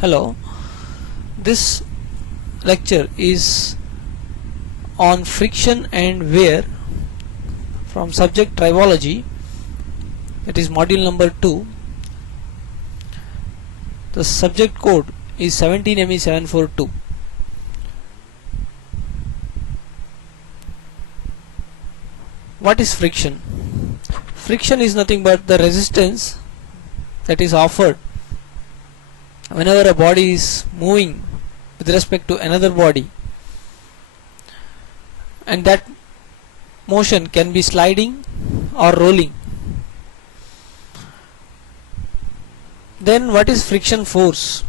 Hello, this lecture is on friction and wear from subject tribology. It is module number 2. The subject code is 17ME742. What is friction? Friction is nothing but the resistance that is offered whenever a body is moving with respect to another body, and that motion can be sliding or rolling. Then what is friction force?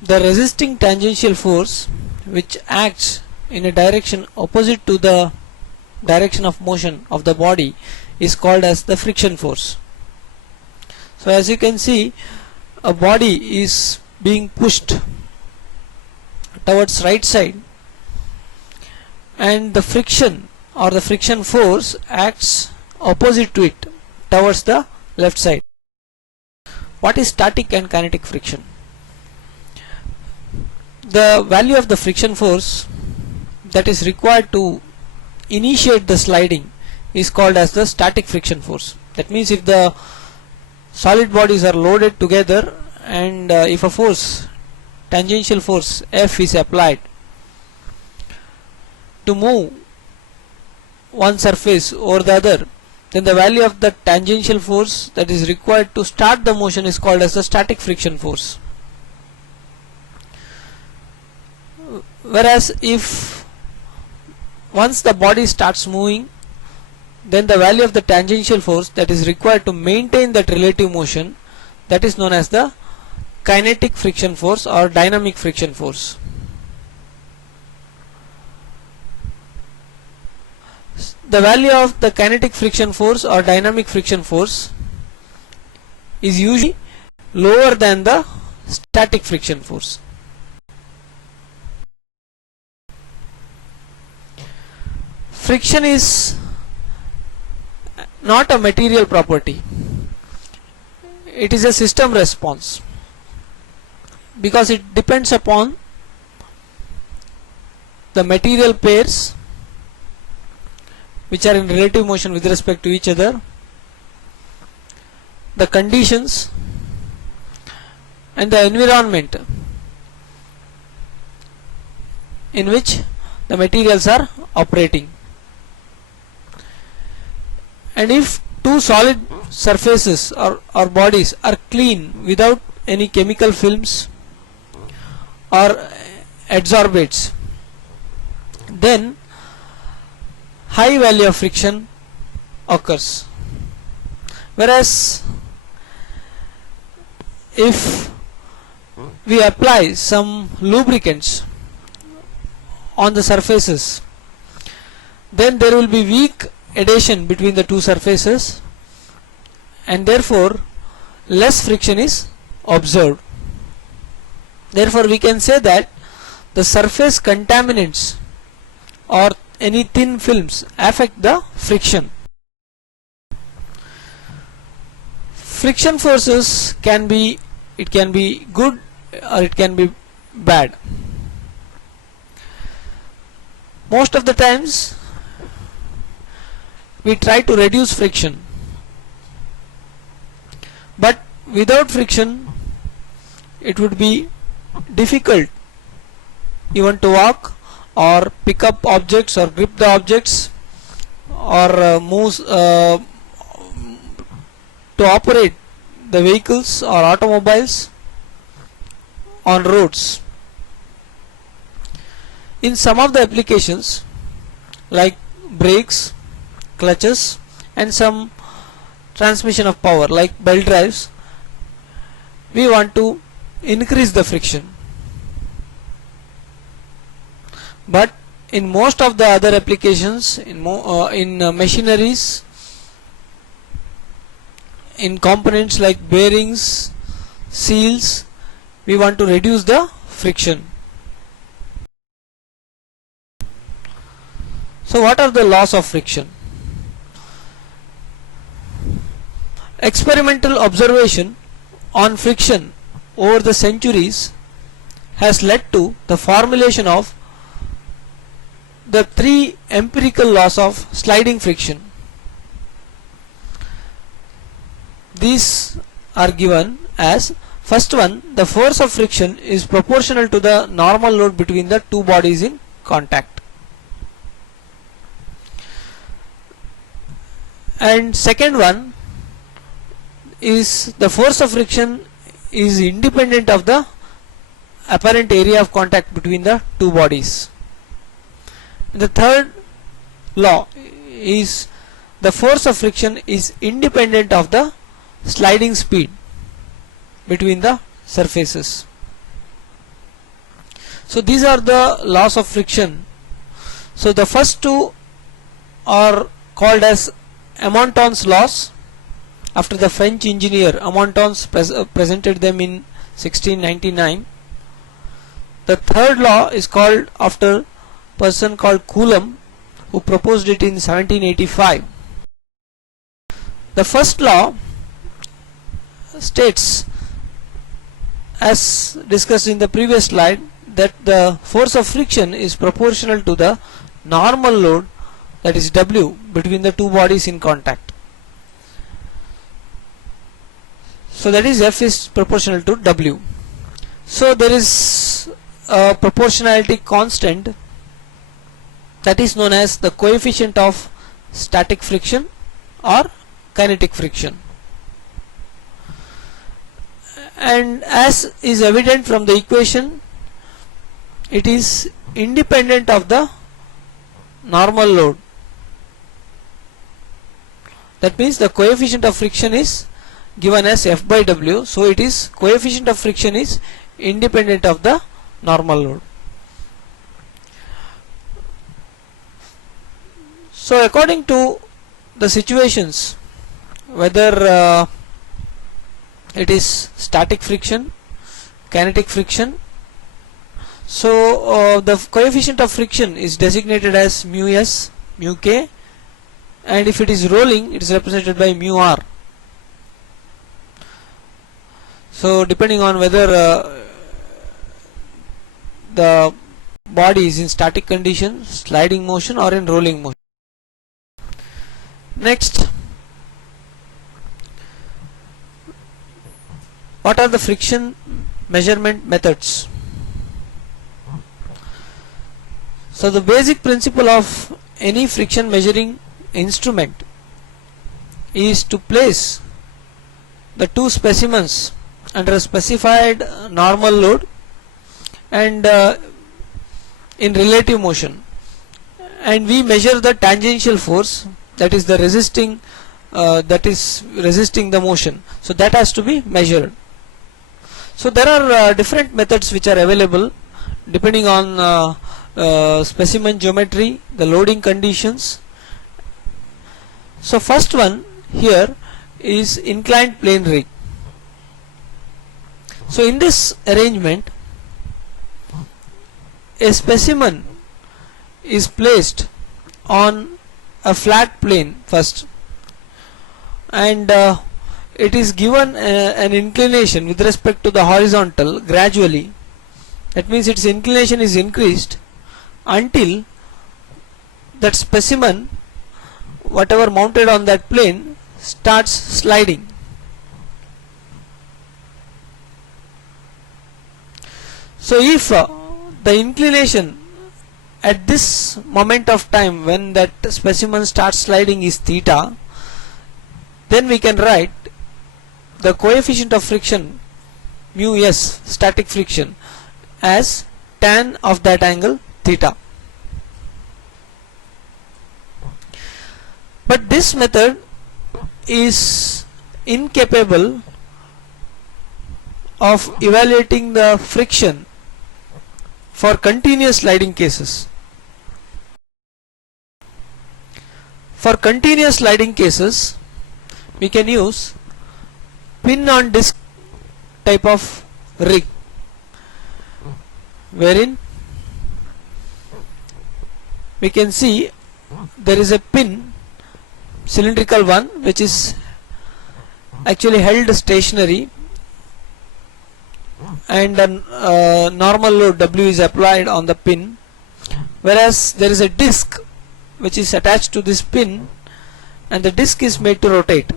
The resisting tangential force which acts in a direction opposite to the direction of motion of the body is called as the friction force. So as you can see, a body is being pushed towards right side, and the friction or the friction force acts opposite to it towards the left side. What is static and kinetic friction? The value of the friction force that is required to initiate the sliding is called as the static friction force. That means if the solid bodies are loaded together and if a force, tangential force F, is applied to move one surface over the other, then the value of the tangential force that is required to start the motion is called as the static friction force. Whereas if once the body starts moving, then the value of the tangential force that is required to maintain that relative motion, that is known as the kinetic friction force or dynamic friction force. The value of the kinetic friction force or dynamic friction force is usually lower than the static friction force. Friction is not a material property. It is a system response, because it depends upon the material pairs which are in relative motion with respect to each other, the conditions and the environment in which the materials are operating. And if two solid surfaces or bodies are clean without any chemical films or adsorbates, then high value of friction occurs. Whereas if we apply some lubricants on the surfaces, then there will be weak adhesion between the two surfaces, and therefore less friction is observed. Therefore we can say that the surface contaminants or any thin films affect the friction. Friction forces can be good or it can be bad. Most of the times we try to reduce friction, but without friction it would be difficult even to walk or pick up objects or grip the objects or move to operate the vehicles or automobiles on roads. In some of the applications like brakes, clutches and some transmission of power like belt drives, we want to increase the friction. But in most of the other applications, in machineries, in components like bearings, seals, we want to reduce the friction. So what are the laws of friction? Experimental observation on friction over the centuries has led to the formulation of the three empirical laws of sliding friction. These are given as: first one, the force of friction is proportional to the normal load between the two bodies in contact. And second one is the force of friction is independent of the apparent area of contact between the two bodies. The third law is the force of friction is independent of the sliding speed between the surfaces. So these are the laws of friction. So the first two are called as Amonton's laws, after the French engineer Amontons presented them in 1699. The third law is called after a person called Coulomb, who proposed it in 1785. The first law states, as discussed in the previous slide, that the force of friction is proportional to the normal load, that is W, between the two bodies in contact. So that is F is proportional to W. So there is a proportionality constant that is known as the coefficient of static friction or kinetic friction. And as is evident from the equation, it is independent of the normal load. That means the coefficient of friction is given as F by W, so it is coefficient of friction is independent of the normal load. So according to the situations, whether it is static friction, kinetic friction, so the coefficient of friction is designated as mu s, mu k, and if it is rolling, it is represented by mu r. So depending on whether the body is in static condition, sliding motion, or in rolling motion. Next, what are the friction measurement methods? So the basic principle of any friction measuring instrument is to place the two specimens under a specified normal load and in relative motion, and we measure the tangential force, that is the resisting the motion. So that has to be measured. So there are different methods which are available depending on specimen geometry, the loading conditions. So first one here is inclined plane rig. So in this arrangement, a specimen is placed on a flat plane first, and it is given an inclination with respect to the horizontal gradually. That means its inclination is increased until that specimen, whatever mounted on that plane, starts sliding. So if the inclination at this moment of time when that specimen starts sliding is theta, then we can write the coefficient of friction, mu s, static friction, as tan of that angle theta. But this method is incapable of evaluating the friction for continuous sliding cases. For continuous sliding cases, we can use pin on disc type of rig, wherein we can see there is a pin, cylindrical one, which is actually held stationary, and a normal load W is applied on the pin, whereas there is a disc which is attached to this pin, and the disc is made to rotate.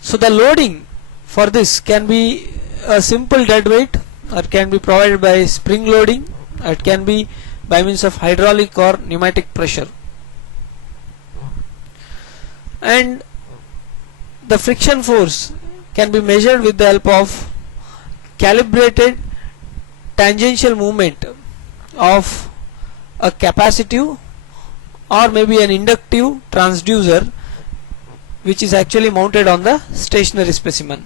So the loading for this can be a simple dead weight, or can be provided by spring loading, or it can be by means of hydraulic or pneumatic pressure. And the friction force can be measured with the help of calibrated tangential movement of a capacitive or maybe an inductive transducer, which is actually mounted on the stationary specimen.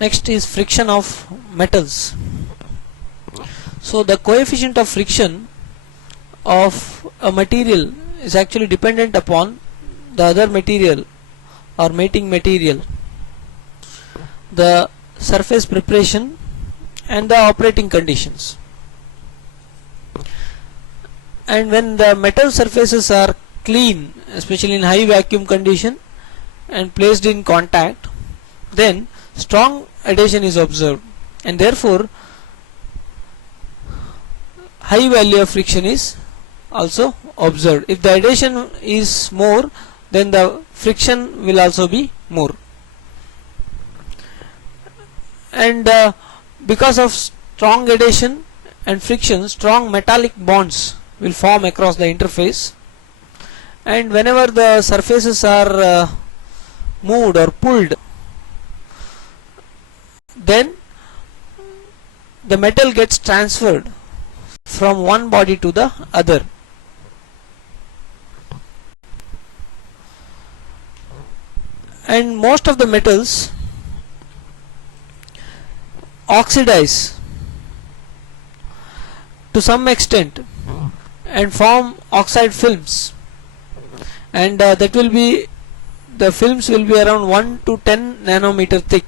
Next is friction of metals. So the coefficient of friction of a material is actually dependent upon the other material or mating material, the surface preparation, and the operating conditions. And when the metal surfaces are clean, especially in high vacuum condition, and placed in contact, then strong adhesion is observed, and therefore high value of friction is also observed. If the adhesion is more, then the friction will also be more. And because of strong adhesion and friction, strong metallic bonds will form across the interface, and whenever the surfaces are moved or pulled, then the metal gets transferred from one body to the other. And most of the metals oxidize to some extent and form oxide films, and that will be, the films will be around 1 to 10 nanometer thick.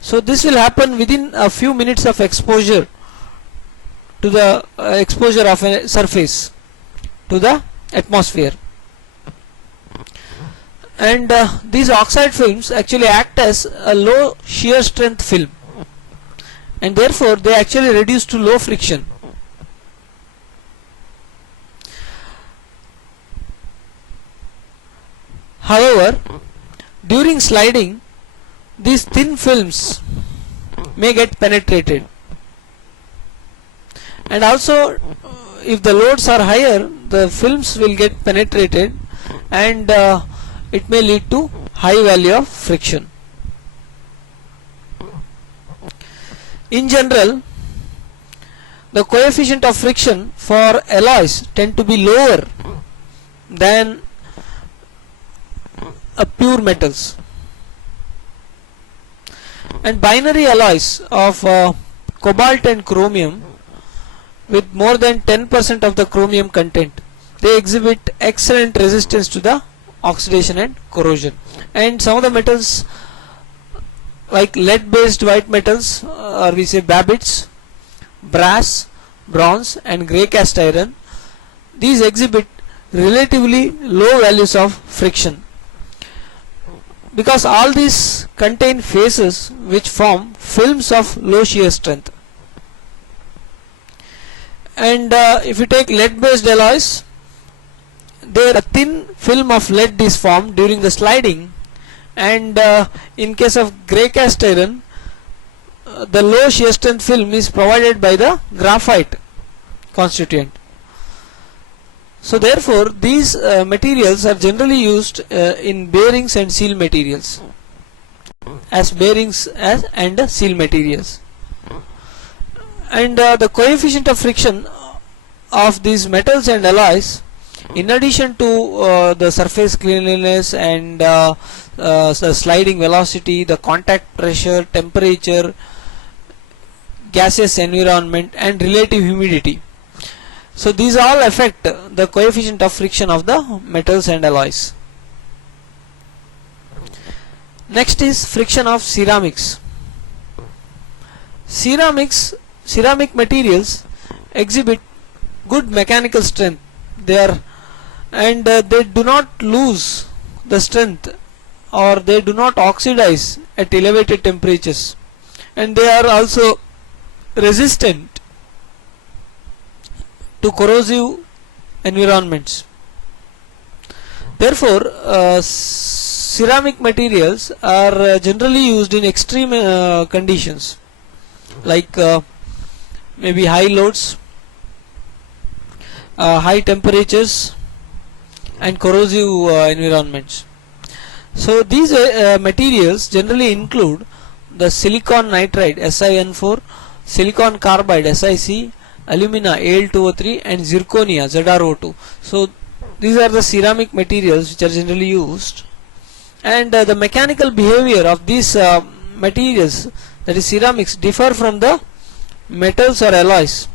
So this will happen within a few minutes of exposure to the exposure of a surface to the atmosphere. And these oxide films actually act as a low shear strength film, and therefore they actually reduce to low friction. However, during sliding, these thin films may get penetrated, and also if the loads are higher, the films will get penetrated, and it may lead to high value of friction. In general, the coefficient of friction for alloys tend to be lower than pure metals, and binary alloys of cobalt and chromium with more than 10% of the chromium content, they exhibit excellent resistance to the oxidation and corrosion. And some of the metals like lead based white metals, or we say babbitts, brass, bronze, and grey cast iron, these exhibit relatively low values of friction, because all these contain phases which form films of low shear strength. And if you take lead based alloys, there a thin film of lead is formed during the sliding, and in case of grey cast iron, the low shear strength film is provided by the graphite constituent. So therefore these materials are generally used in bearings and seal materials, as bearings and seal materials. And the coefficient of friction of these metals and alloys, in addition to the surface cleanliness and the sliding velocity, the contact pressure, temperature, gaseous environment, and relative humidity, So these all affect the coefficient of friction of the metals and alloys. Next is friction of ceramics. Ceramic materials exhibit good mechanical strength. They do not lose the strength, or they do not oxidize at elevated temperatures, and they are also resistant to corrosive environments. Therefore, ceramic materials are generally used in extreme conditions, like maybe high loads, high temperatures, and corrosive environments. So these materials generally include the silicon nitride SiN4, silicon carbide SiC, alumina Al2O3, and zirconia ZrO2. So these are the ceramic materials which are generally used, and the mechanical behavior of these materials, that is ceramics, differ from the metals or alloys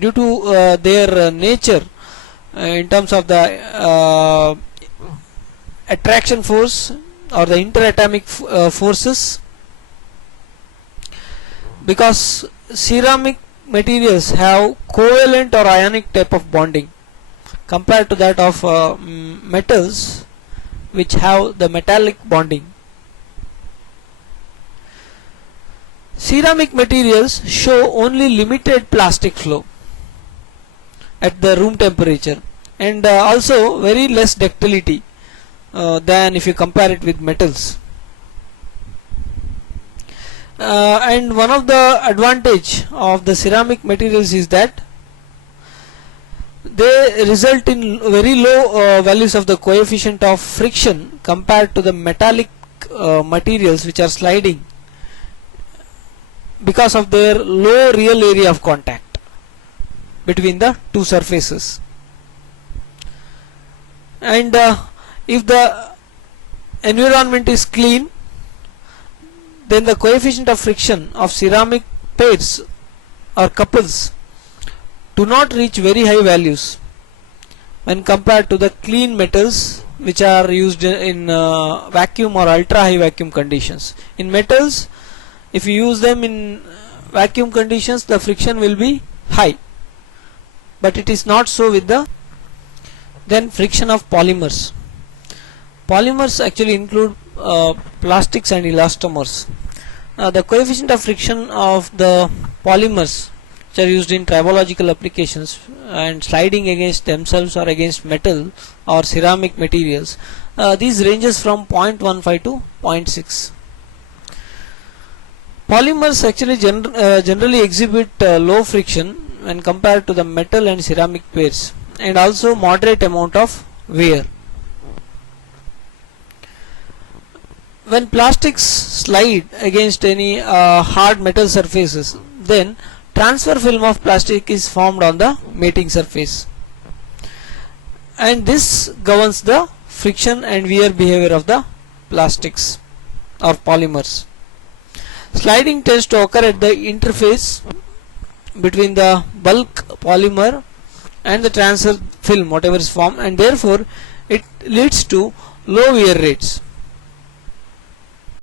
due to their nature in terms of the attraction force or the interatomic forces, because ceramic materials have covalent or ionic type of bonding compared to that of metals which have the metallic bonding. Ceramic materials show only limited plastic flow at the room temperature, and also very less ductility than if you compare it with metals. And one of the advantage of the ceramic materials is that they result in very low values of the coefficient of friction compared to the metallic materials which are sliding, because of their low real area of contact between the two surfaces. And if the environment is clean, then the coefficient of friction of ceramic pairs or couples do not reach very high values when compared to the clean metals which are used in vacuum or ultra high vacuum conditions. In metals, if you use them in vacuum conditions, the friction will be high, but it is not so with the then friction of polymers. Polymers actually include plastics and elastomers. The coefficient of friction of the polymers which are used in tribological applications and sliding against themselves or against metal or ceramic materials, these ranges from 0.15 to 0.6. Polymers actually generally exhibit low friction when compared to the metal and ceramic pairs, and also moderate amount of wear. When plastics slide against any hard metal surfaces, then transfer film of plastic is formed on the mating surface, and this governs the friction and wear behavior of the plastics or polymers. Sliding tends to occur at the interface between the bulk polymer and the transfer film, whatever is formed, and therefore it leads to low wear rates.